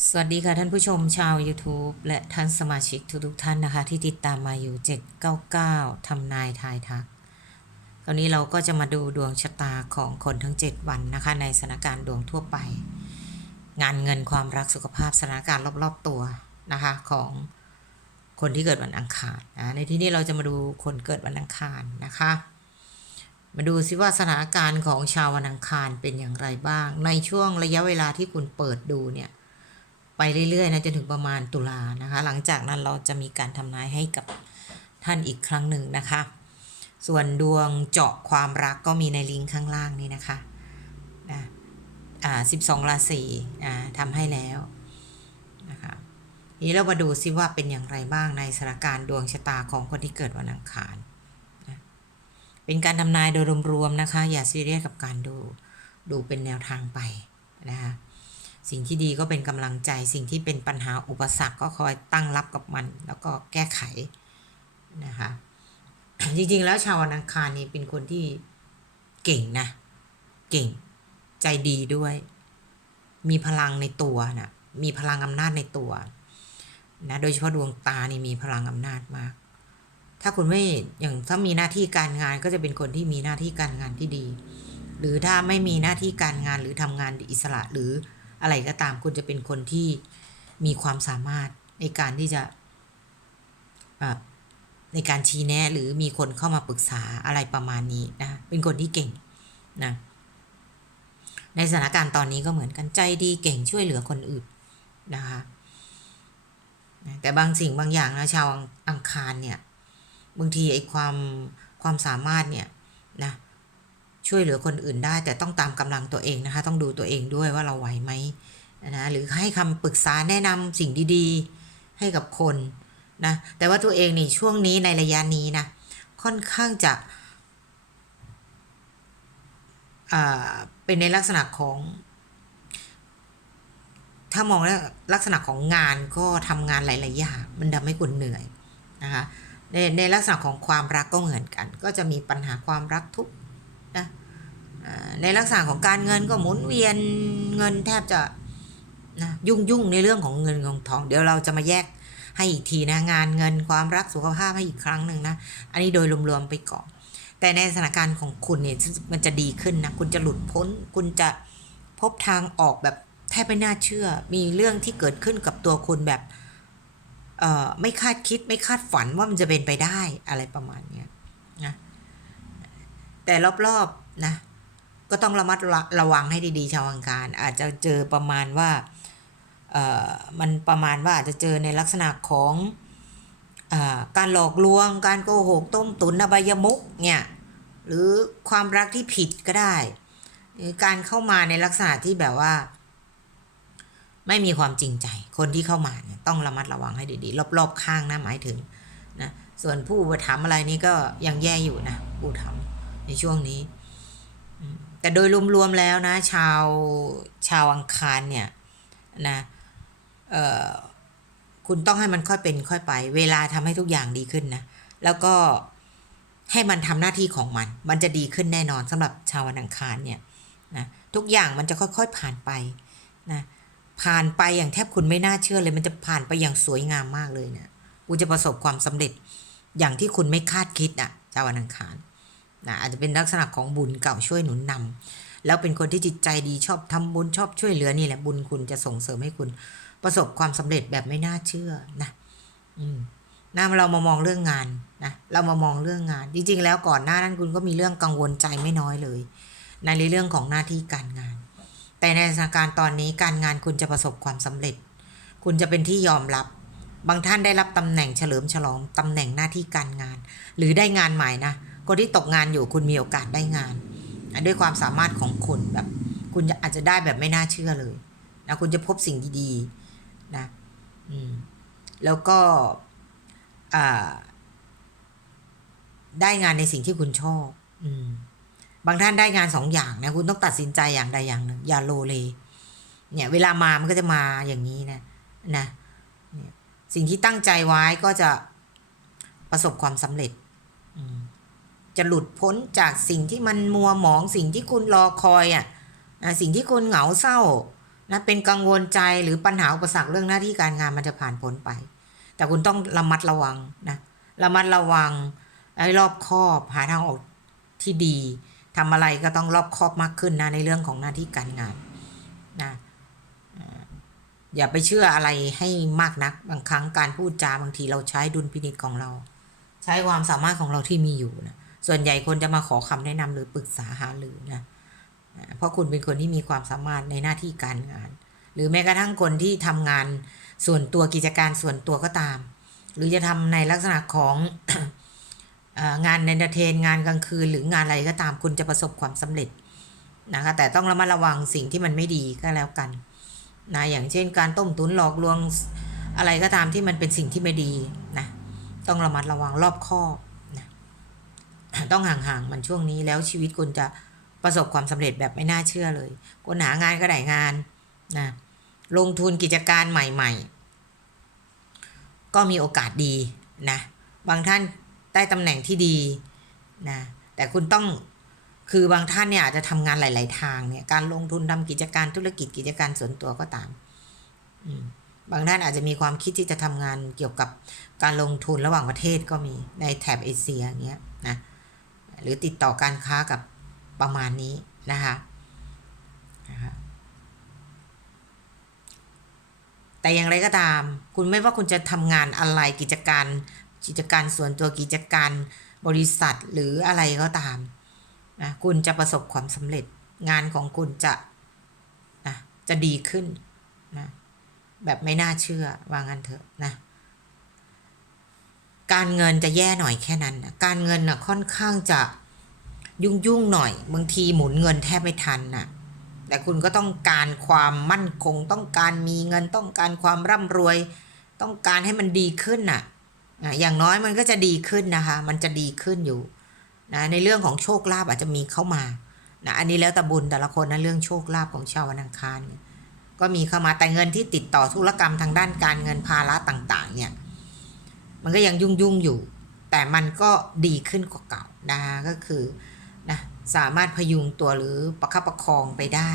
สวัสดีค่ะท่านผู้ชมชาว YouTube และท่านสมาชิกทุกๆท่านนะคะ ที่ติดตามมาอยู่ 799ทำนายทายทักคราวนี้เราก็จะมาดูดวงชะตาของคนทั้ง 7 วันนะคะ ในสถานการณ์ดวงทั่วไป งานเงินความรักสุขภาพสถานการณ์รอบๆตัวนะคะของคนที่เกิดวันอังคารนะในที่นี้เราจะมาดูคนเกิดวันอังคารนะคะ มาดูซิว่าสถานการณ์ของชาววันอังคารเป็นอย่างไรบ้าง ในช่วงระยะเวลาที่คุณเปิดดูเนี่ย ไปเรื่อยๆนะจนถึงประมาณตุลานะคะ หลังจากนั้นเราจะมีการทำนายให้กับท่านอีกครั้งหนึ่งนะคะ ส่วนดวงเจาะความรักก็มีในลิงก์ข้างล่างนี้นะคะนะอ่าสิบสองราศีอ่าทำให้แล้วนะคะทีนี้เรามาดูซิว่าเป็นอย่างไรบ้างในสถานการณ์ดวงชะตาของคนที่เกิดวันอังคารนะเป็นการทำนายโดยรวมๆนะคะ อย่าซีเรียสกับการดูดูเป็นแนวทางไปนะคะ สิ่งที่ดีก็เป็นกำลังใจ สิ่งที่เป็นปัญหาอุปสรรคก็คอยตั้งรับกับมัน แล้วก็แก้ไขนะคะจริงๆ แล้วชาวอังคารนี่เป็นคนที่เก่งนะ เก่งใจดีด้วย มีพลังในตัวนะมีพลังอำนาจในตัวนะโดยเฉพาะดวงตานี่มีพลังอำนาจมาก ถ้าคุณไม่อย่างถ้ามีหน้าที่การงานก็จะเป็นคนที่มีหน้าที่การงานที่ดี หรือถ้าไม่มีหน้าที่การงานหรือทำงานอิสระหรือ อะไรก็ตามคุณจะเป็นคนที่มีความสามารถในการที่จะอ่าในการชี้แนะหรือมีคนเข้ามาปรึกษาอะไรประมาณนี้นะเป็นคนที่เก่งนะในสถานการณ์ตอนนี้ก็เหมือนกันใจดีเก่งช่วยเหลือคนอื่นนะคะนะแต่บางสิ่งบางอย่างนะชาวอังคารเนี่ยบางทีไอ้ความความสามารถเนี่ยนะ ช่วยเหลือคนอื่นได้ แต่ต้องตามกำลังตัวเองนะคะ ต้องดูตัวเองด้วยว่าเราไหวไหมนะหรือให้คำปรึกษาแนะนำสิ่งดีๆ ให้กับคนนะแต่ว่าตัวเองนี่ช่วงนี้ในระยะนี้นะค่อนข้างจะเป็นในลักษณะของ ถ้ามองแล้วลักษณะของงานก็ทำงานหลายๆอย่างมันทำให้คุณเหนื่อยนะคะในในลักษณะของความรักก็เหมือนกัน ก็จะมีปัญหาความรักทุก ในลักษณะของการเงินก็หมุนเวียนเงินแทบจะนะยุ่งยุ่งในเรื่องของเงินของทอง เดี๋ยวเราจะมาแยกให้อีกทีนะงานเงินความรักสุขภาพให้อีกครั้งหนึ่งนะอันนี้โดยรวมๆไปก่อนแต่ในสถานการณ์ของคุณเนี่ยมันจะดีขึ้นนะคุณจะหลุดพ้น คุณจะพบทางออกแบบแทบไม่น่าเชื่อ มีเรื่องที่เกิดขึ้นกับตัวคุณแบบเอ่อไม่คาดคิดไม่คาดฝันว่ามันจะเป็นไปได้อะไรประมาณเนี้ยนะแต่รอบๆนะ ก็ต้องระมัดระระวังให้ดีๆ ชาวอังคาร อาจจะเจอประมาณว่าเอ่อมันประมาณว่าอาจจะเจอในลักษณะของอการหลอกลวง การโกหกต้มตุนอบายมุกเนี่ยหรือความรักที่ผิดก็ได้ การเข้ามาในลักษณะที่แบบว่า ไม่มีความจริงใจ คนที่เข้ามาเนี่ยต้องระมัดระวังให้ดีๆ รอบๆข้างนะหมายถึงนะส่วนผู้อุปถัมภ์อะไรนี่ก็ยังแย่อยู่นะผู้อุปถัมภ์ในช่วงนี้ แต่โดยรวมๆแล้วนะ ชาวชาวอังคารเนี่ยนะเอ่อคุณต้องให้มันค่อยเป็นค่อยไป เวลาทำให้ทุกอย่างดีขึ้นนะ แล้วก็ให้มันทำหน้าที่ของมัน มันจะดีขึ้นแน่นอนสำหรับชาววันอังคารเนี่ยนะทุกอย่างมันจะค่อยๆผ่านไปนะผ่านไปอย่างแทบคุณไม่น่าเชื่อเลย มันจะผ่านไปอย่างสวยงามมากเลยเนะคุณจะประสบความสำเร็จอย่างที่คุณไม่คาดคิดอะชาววันอังคาร นะอาจจะเป็นลักษณะของบุญเก่าช่วยหนุนนำแล้วเป็นคนที่จิตใจดีชอบทำบุญชอบช่วยเหลือนี่แหละบุญคุณจะส่งเสริมให้คุณประสบความสำเร็จแบบไม่น่าเชื่อนะอืมนะเรามามองเรื่องงานนะเรามามองเรื่องงาน จริง ๆ แล้วก่อนหน้านั้นคุณก็มีเรื่องกังวลใจไม่น้อยเลย ในเรื่องของหน้าที่การงาน แต่ในสถานการณ์ตอนนี้การงานคุณจะประสบความสำเร็จ คุณจะเป็นที่ยอมรับบางท่านได้รับตำแหน่งเฉลิมฉลองตำแหน่งหน้าที่การงาน หรือได้งานใหม่นะ คนที่ตกงานอยู่คุณมีโอกาสได้งาน ด้วยความสามารถของคุณแบบ คุณอาจจะได้แบบไม่น่าเชื่อเลยนะคุณจะพบสิ่งดีๆนะอืมแล้วก็ได้งานในสิ่งที่คุณชอบ อืมบางท่านได้งานสองอย่างนะคุณต้องตัดสินใจอย่างใดอย่างหนึ่งอย่าโลเล เนี่ย เวลามามันก็จะมาอย่างนี้นะนะสิ่งที่ตั้งใจไว้ก็จะประสบความสำเร็จ จะหลุดพ้นจากสิ่งที่มันมัวหมองสิ่งที่คุณรอคอยอะสิ่งที่คุณเหงาเศร้านะเป็นกังวลใจหรือปัญหาอุปสรรคเรื่องหน้าที่การงานมันจะผ่านพ้นไป แต่คุณต้องระมัดระวังนะระมัดระวังให้รอบคอบหาทางออกที่ดีทำอะไรก็ต้องรอบคอบมากขึ้นนะในเรื่องของหน้าที่การงานนะอย่าไปเชื่ออะไรให้มากนัก บางครั้งการพูดจาบางทีเราใช้ดุลพินิจของเรา ใช้ความสามารถของเราที่มีอยู่นะ ส่วนใหญ่คนจะมาขอคำแนะนำหรือปรึกษาหารือนะเพราะคุณเป็นคนที่มีความสามารถในหน้าที่การงาน หรือแม้กระทั่งคนที่ทำงานส่วนตัวกิจการส่วนตัวก็ตาม หรือจะทำในลักษณะของงานเอนเตอร์เทน งานกลางคืนหรืองานอะไรก็ตามคุณจะประสบความสำเร็จนะคะแต่ต้องระมัดระวังสิ่งที่มันไม่ดีก็แล้วกันนะอย่างเช่นการต้มตุ๋นหลอกลวงอะไรก็ตามที่มันเป็นสิ่งที่ไม่ดีนะต้องระมัดระวังรอบคอบ ต้องห่างๆมันช่วงนี้แล้วชีวิตคุณจะประสบความสำเร็จแบบไม่น่าเชื่อเลยคุณหางานก็ได้งานนะลงทุนกิจการใหม่ ๆ ก็มีโอกาสดีนะบางท่านได้ตำแหน่งที่ดีนะแต่คุณต้องคือบางท่านเนี่ยอาจจะทำงานหลาย ๆ ทางเนี่ยการลงทุนทำกิจการธุรกิจกิจการส่วนตัวก็ตามอืมบางท่านอาจจะมีความคิดที่จะทำงานเกี่ยวกับการลงทุนระหว่างประเทศก็มีในแถบเอเชียอย่างเงี้ยนะ หรือติดต่อการค้ากับประมาณนี้นะคะนะคะแต่อย่างไรก็ตาม คุณไม่ว่าคุณจะทำงานอะไรกิจการ กิจการส่วนตัวกิจการบริษัทหรืออะไรก็ตามนะคุณจะประสบความสำเร็จงานของคุณจะนะจะดีขึ้นนะแบบไม่น่าเชื่อว่างั้นเถอะนะ การเงินจะแย่หน่อยแค่นั้นนะการเงินนะค่อนข้างจะยุ่งยุ่งๆหน่อยบางทีหมุนเงินแทบไม่ทันนะแต่คุณก็ต้องการความมั่นคง ต้องการมีเงินต้องการความร่ำรวย ต้องการให้มันดีขึ้นน่ะอะอย่างน้อยมันก็จะดีขึ้นนะคะ มันจะดีขึ้นอยู่นะในเรื่องของโชคลาภอาจจะมีเข้ามานะอันนี้แล้วแต่บุญแต่ละคนนะเรื่องโชคลาภของชาววันอังคารก็มีเข้ามาแต่เงินที่ติดต่อธุรกรรมทางด้านการเงินภาระต่าง ๆ เนี่ย มันก็ยังยุ่งยุ่งอยู่ แต่มันก็ดีขึ้นกว่าเก่านะคะก็คือนะสามารถพยุงตัวหรือประคับประคองไปได้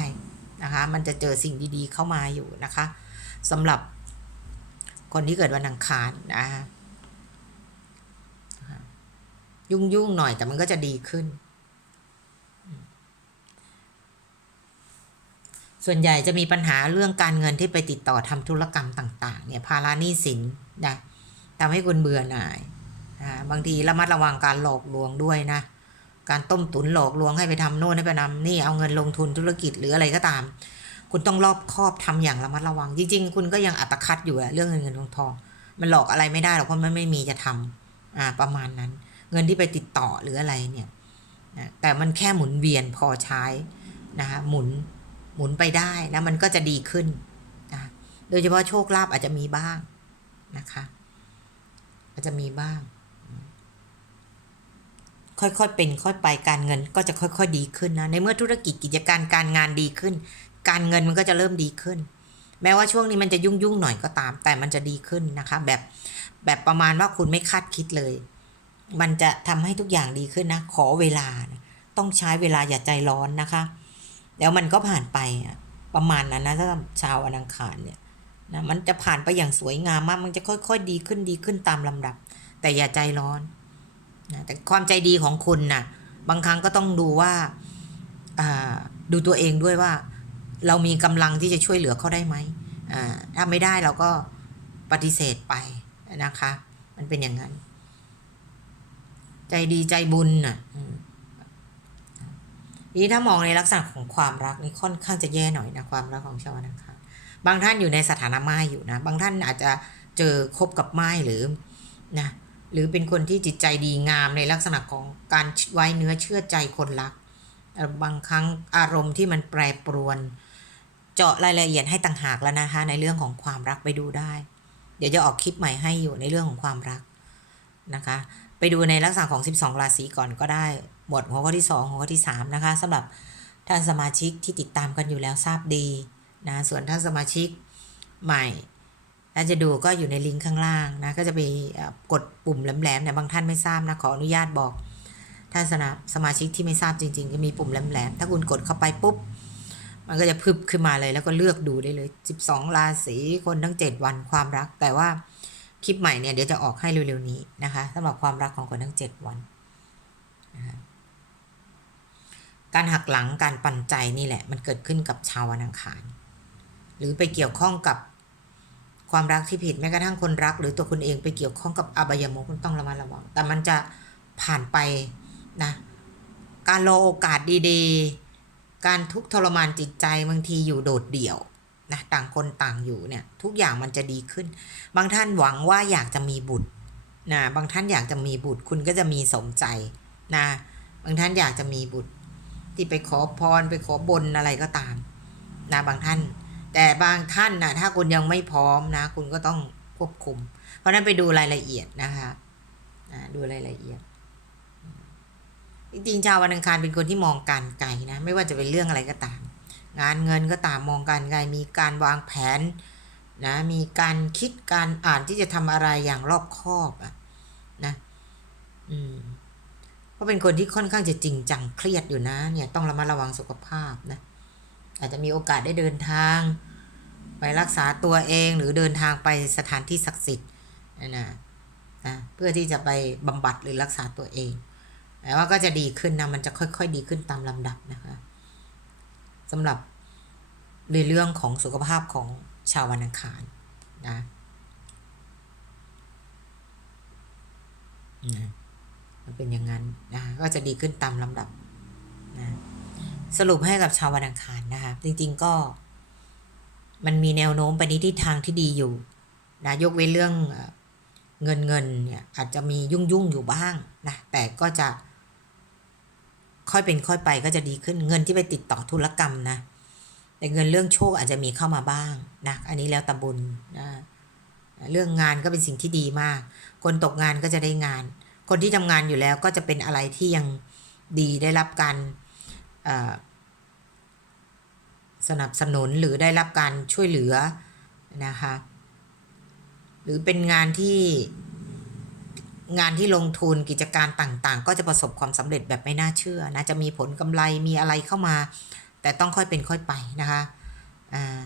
นะคะมันจะเจอสิ่งดีๆเข้ามาอยู่นะคะสำหรับคนที่เกิดวันอังคารนะคะยุ่งยุ่งหน่อยแต่มันก็จะดีขึ้น ส่วนใหญ่จะมีปัญหาเรื่องการเงินที่ไปติดต่อทำธุรกรรมต่าง ๆ เนี่ยภาระหนี้สินนะ ทำให้คุณเบื่อหน่ายนะบางทีระมัดระวังการหลอกลวงด้วยนะ การต้มตุ๋นหลอกลวงให้ไปทำโน่นให้ไปทำนี่เอาเงินลงทุนธุรกิจหรืออะไรก็ตาม คุณต้องรอบคอบทำอย่างระมัดระวัง จริง ๆ คุณก็ยังอัตคัดอยู่อะเรื่องเงินเงินทองทองมันหลอกอะไรไม่ได้หรอกเพราะมันไม่มีจะทำอ่าประมาณนั้น เงินที่ไปติดต่อหรืออะไรเนี่ยนะแต่มันแค่หมุนเวียนพอใช้นะคะหมุนหมุนไปได้แล้วมันก็จะดีขึ้นนะโดยเฉพาะโชคลาภอาจจะมีบ้างนะคะ อาจจะมีบ้าง ค่อยๆเป็นค่อยไปการเงินก็จะค่อยๆดีขึ้นนะในเมื่อธุรกิจกิจการการงานดีขึ้น การเงินมันก็จะเริ่มดีขึ้น แม้ว่าช่วงนี้มันจะยุ่งๆหน่อยก็ตาม แต่มันจะดีขึ้นนะคะ แบบแบบประมาณว่าคุณไม่คาดคิดเลย มันจะทำให้ทุกอย่างดีขึ้นนะ ขอเวลานะต้องใช้เวลาอย่าใจร้อนนะคะ แล้วมันก็ผ่านไปประมาณนั้นนะถ้าชาวอนังคารเนี่ย นะมันจะผ่านไปอย่างสวยงามมาก มันจะค่อย ๆ ดีขึ้นดีขึ้นตามลำดับ แต่อย่าใจร้อนนะแต่ความใจดีของคุณนะ่ะ บางครั้งก็ต้องดูว่าดูตัวเองด้วยว่า เรามีกำลังที่จะช่วยเหลือเขาได้ไหมถ้าไม่ได้เราก็ปฏิเสธไปนะคะ มันเป็นอย่างนั้น ใจดีใจบุญน่ะนี้ถ้ามองในลักษณะของความรักนี่ค่อนข้างจะแย่หน่อยนะความรักของชาวนอังคาร บางท่านอยู่ในสถานะไม้อยู่นะ บางท่านอาจจะเจอคบกับไม้หรือนะหรือเป็นคนที่จิตใจดีงามในลักษณะของการไว้เนื้อเชื่อใจคนรัก บางครั้งอารมณ์ที่มันแปรปรวน เจาะรายละเอียดให้ต่างหากแล้วนะคะในเรื่องของความรักไปดูได้ เดี๋ยวจะออกคลิปใหม่ให้อยู่ในเรื่องของความรักนะคะ ไปดูในลักษณะของ 12 ราศีก่อนก็ได้หมวดหัวข้อที่ 2 หัวข้อที่ 3 นะคะสำหรับท่านสมาชิกที่ติดตามกันอยู่แล้วทราบดี นะส่วนท่านสมาชิกใหม่ถ้าจะดูก็อยู่ในลิงก์ข้างล่างนะก็จะไปกดปุ่มแหลมๆเนี่ยบางท่านไม่ทราบนะขออนุญาตบอกท่านสนะสมาชิกที่ไม่ทราบจริง ๆ จะมีปุ่มแหลมๆถ้าคุณกดเข้าไปปุ๊บมันก็จะพึบขึ้นมาเลยแล้วก็เลือกดูได้เลย 12 ราศีคนทั้ง 7 วันความรัก แต่ว่าคลิปใหม่เนี่ยเดี๋ยวจะออกให้เร็วๆนี้นะคะสำหรับความรักของคนทั้ง 7 วันนะคะการหักหลังการปั่นใจนี่แหละ มันเกิดขึ้นกับชาววันอังคาร หรือไปเกี่ยวข้องกับความรักที่ผิดแม้กระทั่งคนรัก หรือตัวคุณเองไปเกี่ยวข้องกับอบายมุขคุณต้องระมัดระวัง แต่มันจะผ่านไปนะการรอโอกาสดีๆ การทุกทรมานจิตใจบางทีอยู่โดดเดี่ยวนะต่างคนต่างอยู่เนี่ยทุกอย่างมันจะดีขึ้น บางท่านหวังว่าอยากจะมีบุตรนะบางท่านอยากจะมีบุตรคุณก็จะมีสมใจนะบางท่านอยากจะมีบุตรที่ไปขอพรไปขอบนอะไรก็ตามนะบางท่าน แต่บางท่านนะถ้าคุณยังไม่พร้อมนะ คุณก็ต้องควบคุม เพราะนั้นไปดูรายละเอียดนะคะนะดูรายละเอียด จริงๆชาววันอังคารเป็นคนที่มองการไกลนะ ไม่ว่าจะเป็นเรื่องอะไรก็ตาม งานเงินก็ตามมองการไกลมีการวางแผนนะมีการคิดการอ่านที่จะทำอะไรอย่างรอบคอบอะนะอืมเพราะเป็นคนที่ค่อนข้างจะจริงจังเครียดอยู่นะ เนี่ยต้องระมัดระวังสุขภาพนะอาจจะมีโอกาสได้เดินทาง ไปรักษาตัวเองหรือเดินทางไปสถานที่ศักดิ์สิทธิ์นะนะเพื่อที่จะไปบำบัดหรือรักษาตัวเองแต่ว่าก็จะดีขึ้นนะมันจะค่อย ๆ ดีขึ้นตามลำดับนะคะสำหรับในเรื่องของสุขภาพของชาววันอังคารนะนะมันเป็นอย่างนั้นนะก็จะดีขึ้นตามลำดับนะสรุปให้กับชาววันอังคารนะคะ จริง ๆ ก็ มันมีแนวโน้มไปในทิศทางที่ดีอยู่นะยกเว้นเรื่องเงินเงินเนี่ยอาจจะมียุ่งยุ่งอยู่บ้างนะแต่ก็จะ ค่อยเป็นค่อยไปก็จะดีขึ้นเงินที่ไปติดต่อธุรกรรมนะแต่เงินเรื่องโชคอาจจะมีเข้ามาบ้างนะอันนี้แล้วต่บุญนะเรื่องงานก็เป็นสิ่งที่ดีมาก คนตกงานก็จะได้งาน คนที่ทำงานอยู่แล้วก็จะเป็นอะไรที่ยังดีได้รับการอ่อ สนับสนุนหรือได้รับการช่วยเหลือนะคะ หรือเป็นงานที่งานที่ลงทุนกิจการต่างๆ ก็จะประสบความสำเร็จแบบไม่น่าเชื่อนะจะมีผลกำไรมีอะไรเข้ามา แต่ต้องค่อยเป็นค่อยไปนะคะอ่า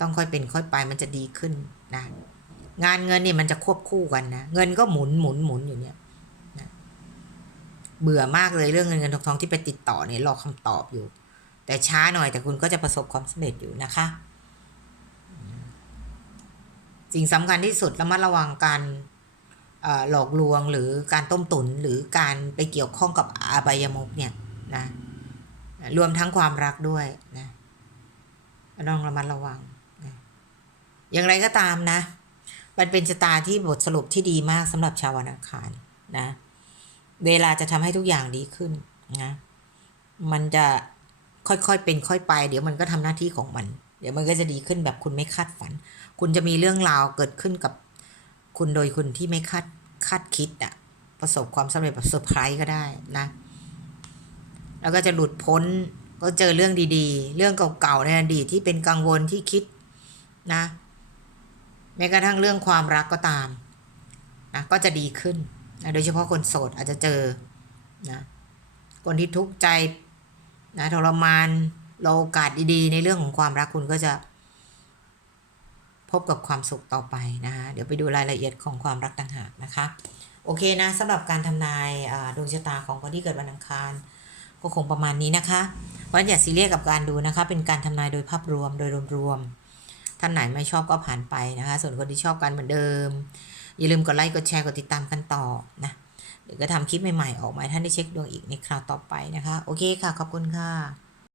ต้องค่อยเป็นค่อยไปมันจะดีขึ้นนะงานเงินเนี่ยมันจะควบคู่กันนะเงินก็หมุนหมุนหมุนอยู่เนี่ยนะเบื่อมากเลยเรื่องเงินเงินทองทองที่ไปติดต่อเนี่ยรอคำตอบอยู่ แต่ช้าหน่อยแต่คุณก็จะประสบความสำเร็จอยู่นะคะ สิ่งสำคัญที่สุดระมัดระวังการหลอกลวงหรือการต้มตุนหรือการไปเกี่ยวข้องกับอบายมุกเนี่ยนะรวมทั้งความรักด้วยนะต้องระมัดระวังนะอย่างไรก็ตามนะ มันเป็นชะตาที่บทสรุปที่ดีมากสำหรับชาววันอังคารนะ เวลาจะทำให้ทุกอย่างดีขึ้นนะ มันจะ ค่อยๆเป็นค่อยไป เดี๋ยวมันก็ทำหน้าที่ของมัน เดี๋ยวมันก็จะดีขึ้นแบบคุณไม่คาดฝัน คุณจะมีเรื่องราวเกิดขึ้นกับคุณโดยคุณที่ไม่คาดคาดคิดอะประสบความสำเร็จแบบเซอร์ไพรส์ก็ได้นะ แล้วก็จะหลุดพ้นก็เจอเรื่องดีๆ เรื่องเก่าๆในอดีตที่เป็นกังวลที่คิดนะแม้กระทั่งเรื่องความรักก็ตามนะก็จะดีขึ้นนะโดยเฉพาะคนโสดอาจจะเจอนะคนที่ทุกข์ใจ นะทรมานรอโอกาสดีๆ ในเรื่องของความรักคุณก็จะ พบกับความสุขต่อไปนะคะเดี๋ยวไปดูรายละเอียดของความรักต่างหากนะคะ โอเคนะสำหรับการทำนายดวงชะตาของคนที่เกิดวันอังคารก็คงประมาณนี้นะคะเพราะฉะนั้นอย่าซีเรียสกับการดูนะคะ เป็นการทำนายโดยภาพรวมโดยรวมๆท่านไหนไม่ชอบก็ผ่านไปนะคะ ส่วนคนที่ชอบกันเหมือนเดิม อย่าลืมกดไลค์กดแชร์กดติดตามกันต่อนะ เดี๋ยวก็ทำคลิปใหม่ๆออกมาท่านได้เช็คดวงอีกในคราวต่อไปนะคะ โอเคค่ะ ขอบคุณค่ะ